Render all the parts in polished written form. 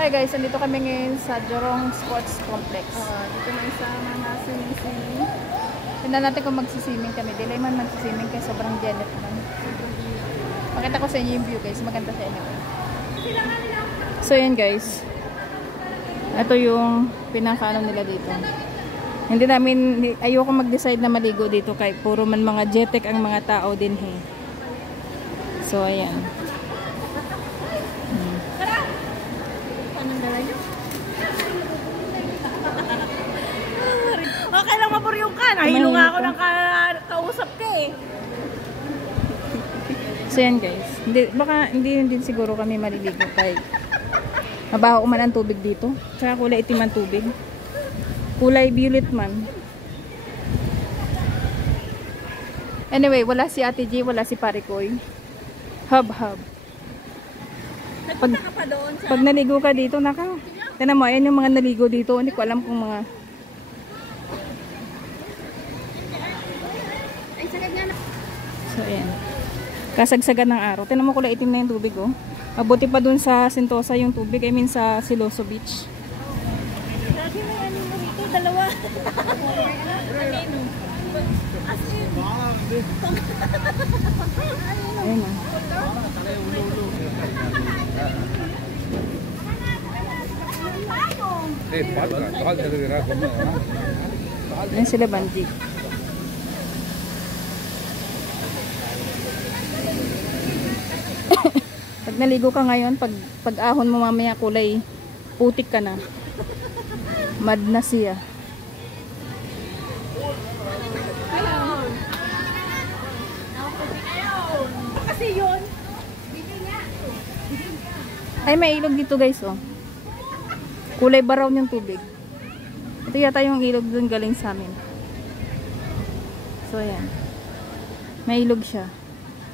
Hi guys, nandito kami ngayon sa Jorong Sports Complex. Dito na isa mga swimming. Tignan natin kung magsisimming kami. Dili man magsisimming kaya sobrang jealous naman. Pakita ko sa inyo yung view guys. Maganda sa inyo. So yan guys. Ito yung pinakaano nila dito. Hindi namin, ayoko mag-decide na maligo dito kay puro man mga jetek ang mga tao din he. So ayan. Okay lang maburyong ka. Nahilo nga ako ng kausap ka eh. So yan guys. Baka hindi din siguro kami maliligo kay mabaho man ang tubig dito. Tsaka kulay itim ang tubig. Kulay violet man. Anyway, wala si Ate G, wala si Parikoy. Hub. Nagpunta ka pa doon sa... Pag naligo ka dito, tinan mo, ayan yung mga naligo dito. Hindi ko alam kung mga... Ay, sagad nga na. So, ayan. Kasagsagan ng araw. Tinan mo kulay itim na yung tubig, oh. Mabuti pa dun sa Sentosa yung tubig. I mean, sa Siloso Beach. Lagi may ano mo ito, dalawa. Ayan, oh. Ayan sila Banji. Pag naligo ka ngayon, pag ahon mo mamaya kulay putik ka na. Mad na siya. Kasi yun. Ay, may ilog dito guys, oh. Kulay brown yung tubig. Ito yata yung ilog dun galing sa amin. So, ayan. May ilog siya.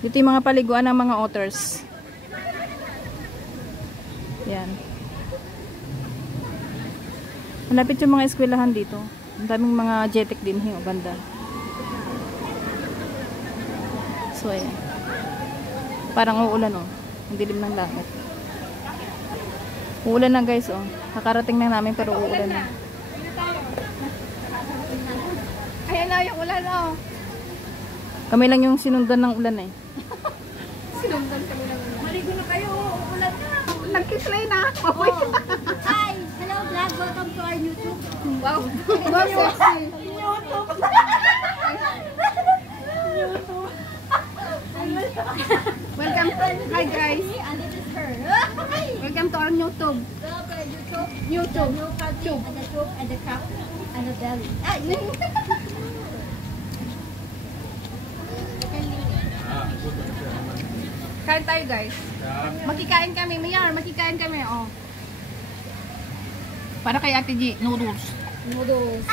Dito yung mga paliguan ng mga otters. Yan. Malapit yung mga eskwelahan dito. Ang daming mga jetek din yung banda. So, ayan. Parang uulan, oh. Ang dilim ng langit. Uulan na guys, oh. Nakarating na namin pero uulan na. Ayan na yung ulan, oh. Kami lang yung sinundan ng ulan eh. Sinundan kami ng ulan. Maligo na kayo, ulan na. Nagkislay na. Hi! Hello vlog! Welcome to our YouTube. Wow. Wow, sexy. YouTube. Welcome. Hi guys. And this is her. Welcome to our YouTube. YouTube. The new country and the soup and the cup and the belly. Kain tayo guys. Makikain kami. Mayar, makikain kami. Oh. Para kay Ate G, noodles. Noodles.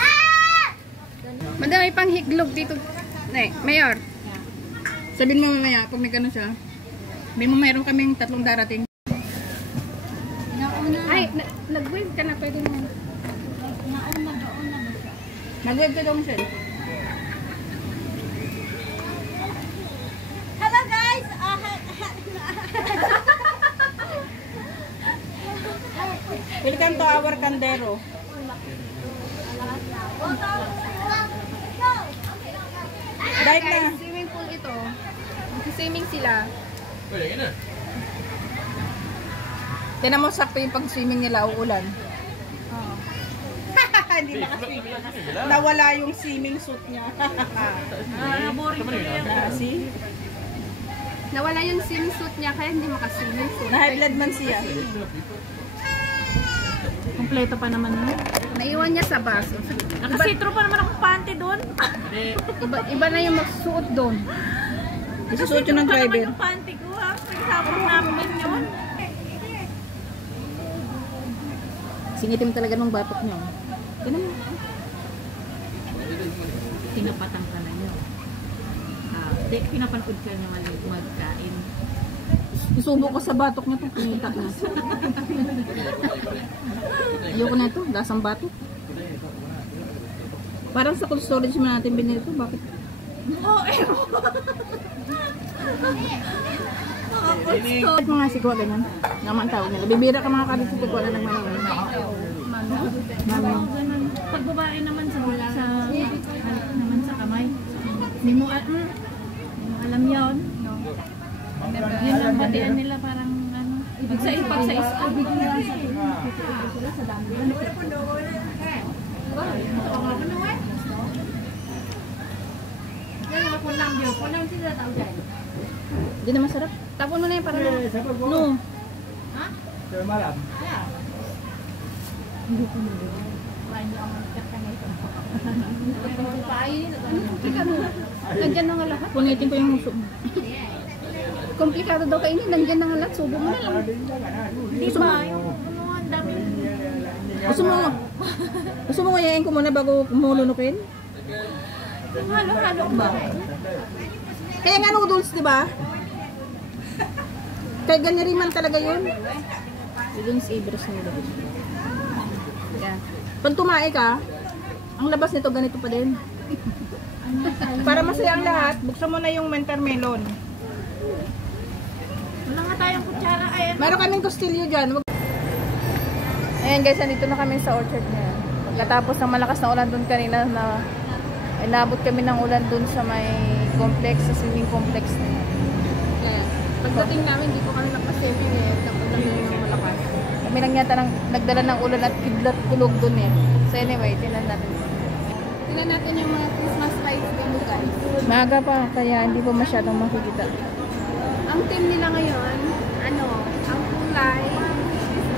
Madami pang higlog dito. Mayor. Sabihin mo mamaya pag nagano siya. Sabihin mo mayroon kaming 3 darating. Nauna. Ay, nag-wave ka na. Pwede mo. Nauna ba siya? Nag-wave ka daw mo siya. Hello guys! Welcome to our Candero. Dahil na. Swimming pool ito. Mag-swimming sila. Tinan mo sakto yung pag-swimming nila, uulan. Oh. Hindi nawala yung swimming suit niya. Boring ko yan. See? Nawala yung swimsuit niya kaya hindi makaswimming suit. Na-high blood man siya. Kompleto pa naman mo. Naiwan niya sa baso. Nakasitro pa naman akong panty doon. Iba na yung magsuot doon. Isusuot yun ng driver. Yung panty ko ha. Pagsapon namin yun. Singitim talaga ng batok niyo. Tinan mo. Tinapatang ka na yun. Pinapanood ka naman magkain. Isubo ko sa batok niya itong pinita niya. Ayoko na ito. Lasang batok. Parang sa cold storage mo natin binili ito. Bakit? Oo, At mga sigwa ganyan. Naman tawag nila. Bibira ka mga kalit sa tigwa na nagmamang. Mano. Pag babae naman sa naman sa kamay. Hindi mo alam yun. No. Yun ang hadian nila parang ano. Pag sa isa. Hindi na masarap. Tapon mo na yan para no. Ha? Malam. Hindi ko na. Wala ako magkakanay. Nandiyan na nga lahat. Pungitin ko yung muso mo. Komplikado daw kainin. Nandiyan na nga lahat. Subo mo na lang. Di ba? Ang dami. Gusto mo ngayain ko muna bago kumulunukin? Yung halo-halo ba? Kaya nga noodles, di ba? Kaya ganyan rin man talaga yun. Noodles, Ibris noodles. Yan. Pag tumae ka, ang labas nito ganito pa din. Para masaya ang lahat, buksan mo na yung watermelon. Wala nga tayong kutsara. Ay, Meron kaming kustilyo dyan. Ayan guys, nandito na kami sa orchard niya. Pagkatapos ng malakas na ulan doon kanina na inabot kami ng ulan doon sa may complex, sa swimming complex na yan. Kaya, pagdating namin, hindi ko kami nakasaving eh. Tapos namin yung malakas. Kami lang yata nagdala ng ulan at kidlat kulog doon eh. So anyway, tinan natin. Tinan natin yung mga Christmas lights dito guys. Maaga pa, kaya hindi pa masyadong makikita. ang team nila ngayon, ano, ang kulay,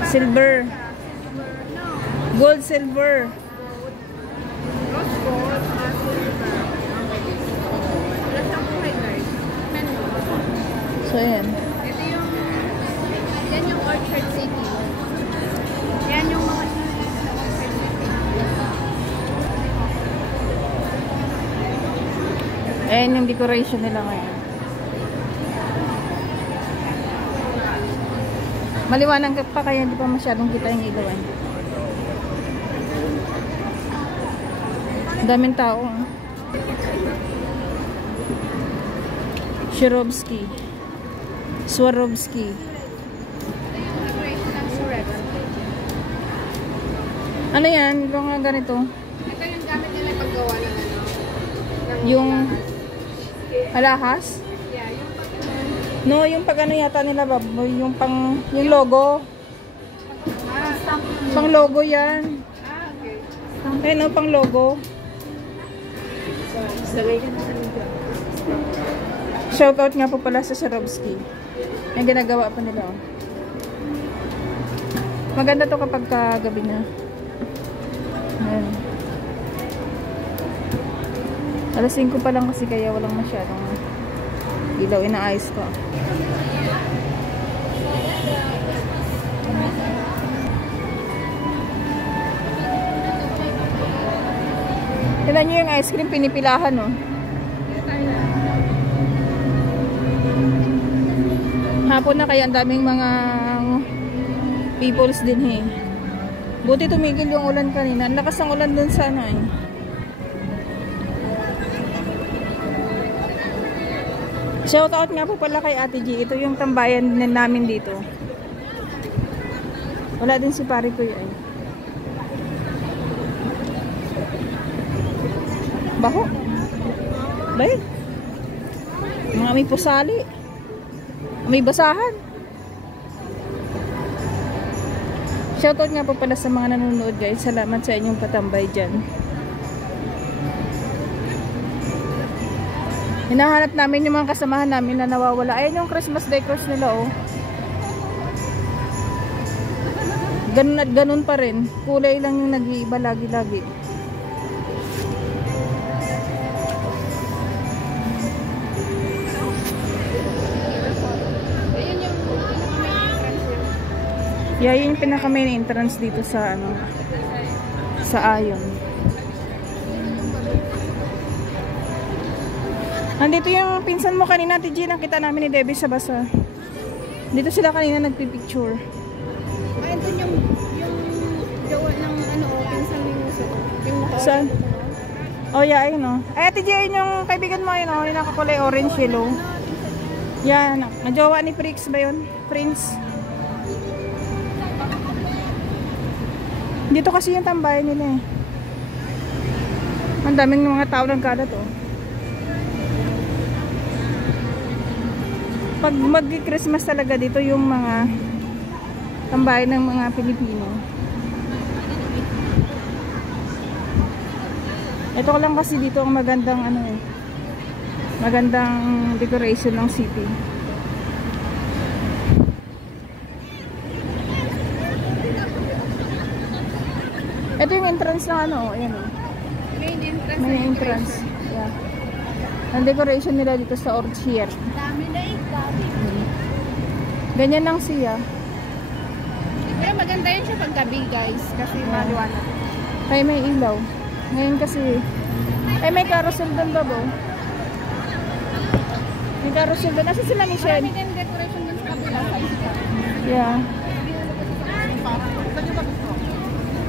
Silver. no, Gold, silver. rose gold, silver. Wala siyang kulay guys. Menu. So ayan. Ito yung, yan yung Orchard City. Yan yung mga units na Orchard City. Ayan yung decoration nila ngayon. Maliwanag pa kaya hindi pa masyadong kita yung ilaw eh. Daming tao. Swarovski. Swarovski. Decoration ng Swarovski. Ano yan? Yung nga ganito. Ito yung gamit nila paggawa ng ano. Yung alahas? Yeah, yung No, yung pag ano yata nila ba? Yung pang, yung logo. Pang logo yan. okay. Ayun o, pang logo. Shoutout nga po pala sa Swarovski. Yung ginagawa pa nila. Oh. Maganda to kapag kagabi na. Ayan. Alas 5 pa lang kasi kaya walang masyadong ilaw. Inaayos ko. Tignan nyo yung ice cream, pinipilahan, oh. Hapon na kaya ang daming mga peoples din, eh. Buti tumigil yung ulan kanina. Ang lakas ng ulan dun sa ano, eh. Shoutout nga po pala kay Ate G. Ito yung tambayan namin dito. Wala din si pare ko yun. Baho. Bay. Mga may pusali. May basahan. Shoutout nga po pala sa mga nanonood guys. Salamat sa inyong patambay dyan. Hinahanap namin yung mga kasamahan namin na nawawala. Ayun yung Christmas decors nila, oh. Ganun at ganun pa rin. Kulay lang yung nag-iiba lagi-lagi. Yeah, yun yung pinaka-main entrance dito sa ano, sa Ayon. Nandito yung pinsan mo kanina, TG, nakita namin ni Debbie sa basa. Dito sila kanina nagpipicture. Ay, ito yung jowa ng ano, pinsan ng muso. Saan? Oh yeah, ayun oh. Ay, TG, yun yung kaibigan mo, yun oh, yung nakakulay orange yellow. Yan, najowa ni Prix ba yun? Prince. Dito kasi yung tambayan nila eh. Ang daming mga tao ng kalat oh. Pag mag-Christmas talaga dito yung mga tambayan ng mga Pilipino. Ito lang kasi dito ang magandang ano eh. Magandang decoration ng city. Ito yung entrance ng ano, ayan oh. May entrance. Yeah. Ang decoration nila dito sa orchard. Dami na eh, dami. Ganyan lang siya. Pero maganda yun siya pag gabi guys. Kasi maliwanag. Kaya may ilaw. Ngayon kasi, ay may carousel doon ba bo? May carousel doon. Nasa sila Michelle? Marami din decoration dun sa kabila. Yeah.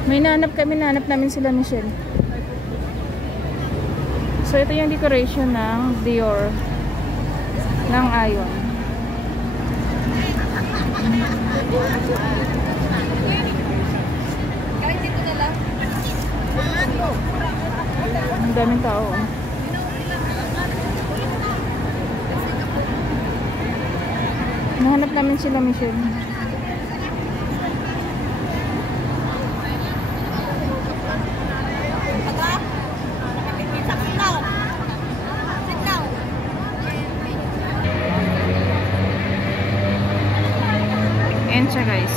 May nanap namin sila Michelle. So ito yung decoration ng Dior ng Ayon. Kahit dito nila. Ang daming tao. Nahanap namin sila Michelle. Ayan siya guys.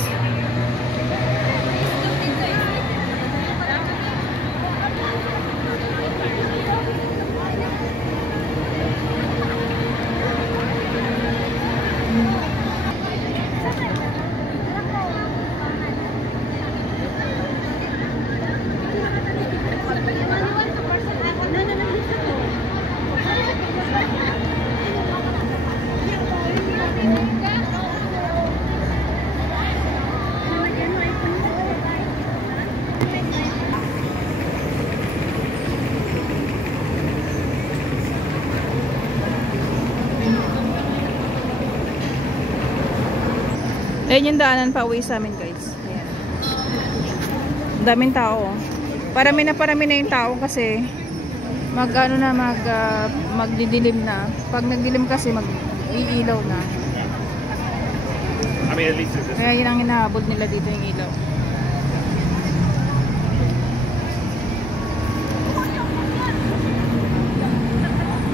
Ayan yung daanan pa uwi sa amin guys. Ayan. Daming tao. Parami na yung tao kasi magdidilim na. Pag nagdilim kasi mag-iilaw na. Kaya yun ang hinahabol nila dito yung ilaw.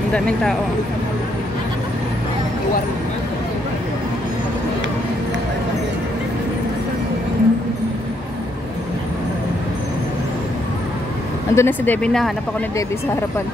Ang daming tao. Andun na si Debbie, nahanap ako ni Debbie sa harapan.